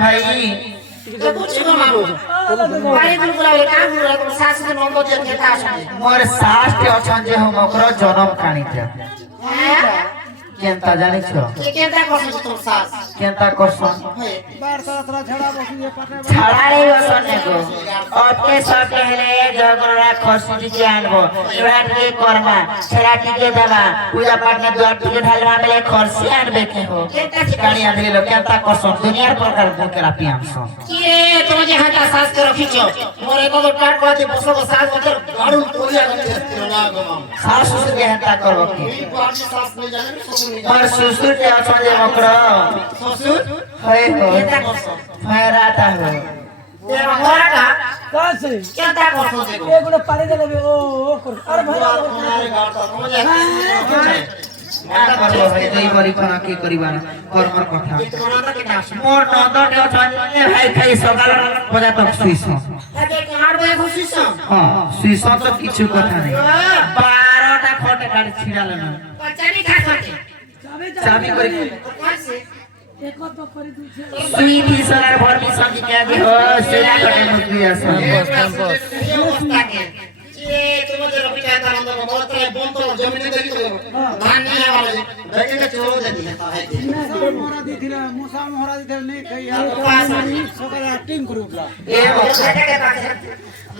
भाई मोर सास के अछन जे हम ओकरो जन्म कानी थे केनता जानि छ केनता करछ तोर सास केनता करछ बार तरा झड़ा बसिए पटे झड़ा रे बसने को ओते सब कहले जगरा खसी के आनबो इवान के कर्मा छराटी के देबा पूजा पाठ में द्वार के ढालवा में खरसी आनबे के हो केनता ठिकानी आनले लो केनता करछ दुनिया प्रकार बुकेरा पियाम छ के तुम जे हाता सास के रखी छ मोरे को टाट कहते बसो सास बकर गाड़ू तोलिया सास ससुर के हाता करबो की सास नहीं जाने और ससुर के अछन जे मकरा ससुर है हो फैराता हो ए मकरा कैसे केता करछो देखो ए गुडे पानी देले ओ कर अरे भाई तुम्हारे गांव तो मजा आता करबो भाई दई बरी कोना के करिबा कर्मर कथा मोर नंद के अछन भाई खाई सकाल बजा तक सुइस ए 8 बजे खुशीस हां सुइस तो किछु कथा नहीं 12टा खोटे काट छिड़ाले ना चाबी खा खोटे चाबी करी कैसे एको तो करी दूछे सुई भी सर भर भी समझ के आगे हो सेला कटे मुखिया सब अवस्था के ये तुम जो रवि का आनंद बहुत है बोन तो जमीन देखि तो धान नहीं है वाले देखे के चोरो देती है मोरा दी थी मुसा मोहरा दी थी नहीं कही सकर एक्टिंग करूला ए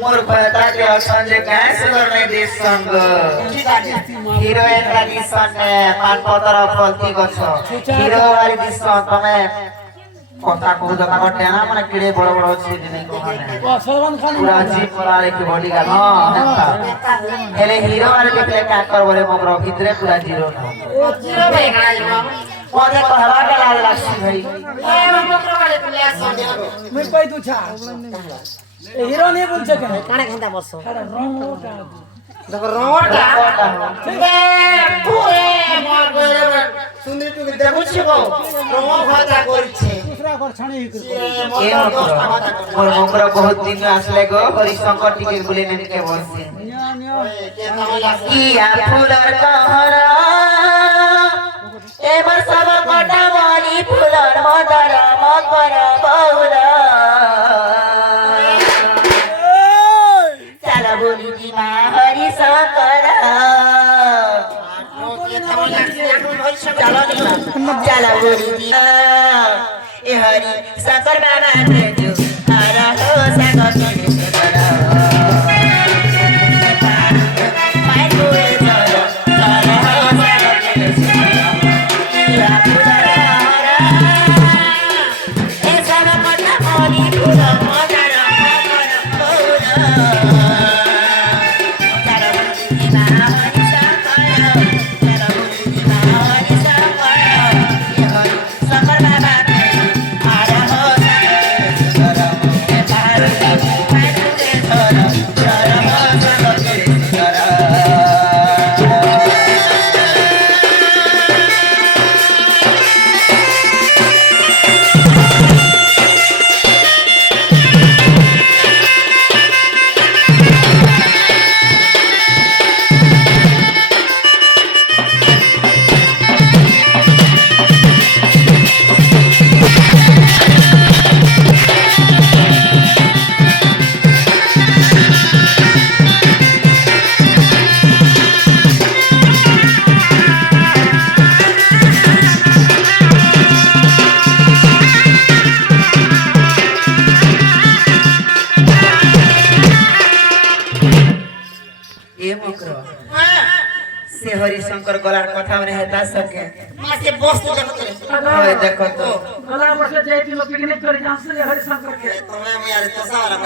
मोर कहता के असन जे कैसे लड़ने देश संग हीरोइन वाली सन मान पतर फलती गछ हीरो वाली दिस तमे कोता को जता कटे ना माने किड़े बड़ बड़ अछि नहीं को सलमान खान पूरा जी पूरा एक बॉडी गार्ड हां हेले हीरो वाले के का करबरे मगर भीतरे पूरा जीरो ना जीरो भाई गाइबो ओदे कहवा के लाल लासी भाई ए मकर वाले प्लेस मैं कोई तू छा हीरो नहीं बोल सके काने घंटा बसो अरे रोटा देखो रोटा ए पूरे मोर गोरे सुंदरी तू देखो छिबो रोमो भाता करछे दूसरा कर छणी ए मोर मोकरा बहुत दिन आसले गो हरि शंकर टिके बोले ने के बससे के तमला किया फुलर कहरा ए बर सब कटा वाली फुलर मदर मकर बहुरा बोली की मां हरि शंकर चला बोली की ए हरि शंकर बाबा के जो हरा हो शंकर के करा पाए कोए चलो चलो हो शंकर के किया पुरा ए सब कटा मोनी पुरा मदर से हरि शंकर गलार कथा में हेता सके मासे बस देखो देखो तो गलार पर से जाई लो पिकनिक कर जा से हरि शंकर के तमे यार तो सारा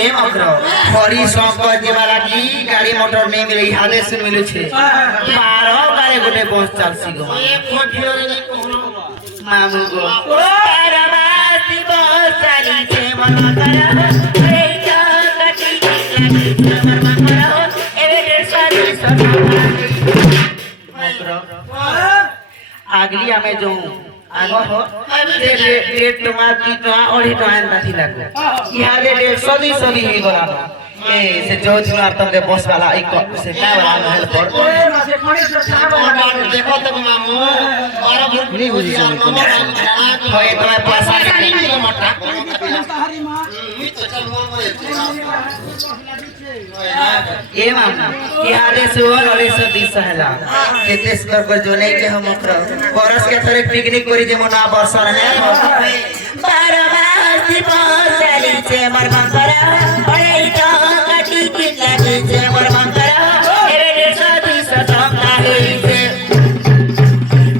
ए मकरो हरि शंकर जी वाला की गाड़ी मोटर नहीं मिले हाले से मिले छे 12 गाड़ी गोटे बस चलसी गो ए कोठियो नहीं कोनो मामू गो परवासी बस चली छे मन कर आगली हमें जो आगो हो रेट टमाटर की तो ओढ़ी तो आन बाती लागो यहाँ दे सदी सदी ही बना ए से जो दिनार तंगे बस वाला एक से क्या वाला हेल्पर ए मासे कोनी से साहब देखो तो मामू 12 जो नहीं बुझी जाने को होए तो मैं पैसा नहीं मटा हरी मां तो चल मोर ये मामा ये आदेश हुआ और ये सब दिस हला केते स्तर पर जो नहीं के हम बरस के तरह पिकनिक करी जे मना बरसन है 12 मास पसली से मर मंगरा ओए तो काटी की लागी से मर मंगरा एरे रे सदी सतम लागे से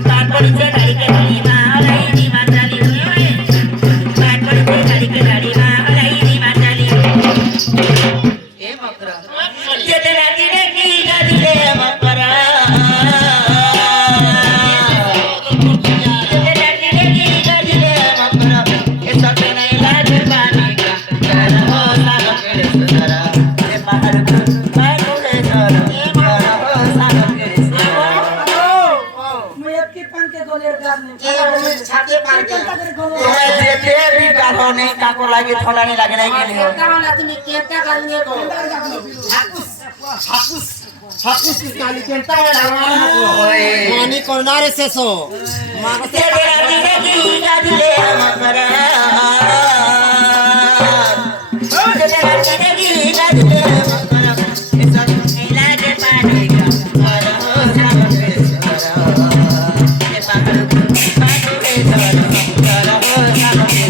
बात पड़ी से गाड़ी के गाड़ी मां लाई दी मां चली हुई बात पड़ी से गाड़ी के गाड़ी मां लाई दी मां चली ए मकरा ये तेरा गिरे की गदिले मकरा तेरा गिरे की गदिले मकरा ये सब नहीं लाज पानी का कर हो साग के सुंदरा ये बाहर को मैं तोड़े कर हो साग के सुंदरा मैं एक की पन के गोले गाने ये छाते पार के तोरा जेते भी गालो नहीं काको लागे थोड़ा नहीं लागे नहीं के लिए कहां लाती में केता करने को हापुस की काली केता ओए मानी कोनारे सेसो मागते तेरा गिरे की गदिले मकरा तेरा गिरे की गदिले मकरा ये सब नहीं लागे पानी का कर हो साग के सुंदरा ये बाहर को मैं तोड़े कर हो साग के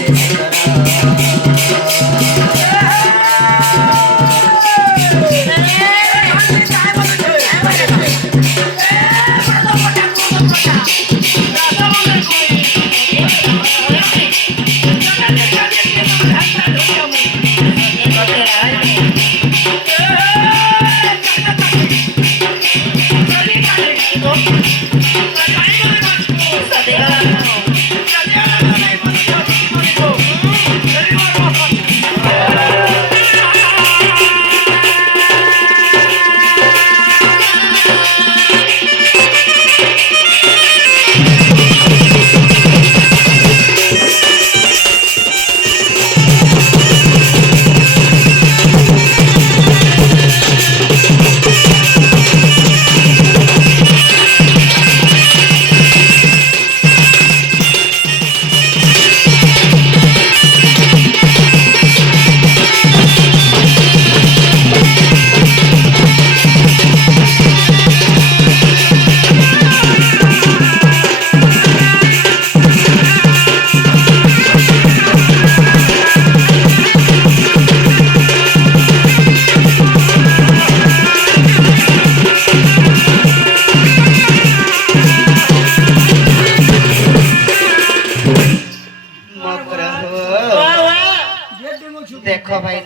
देखो भाई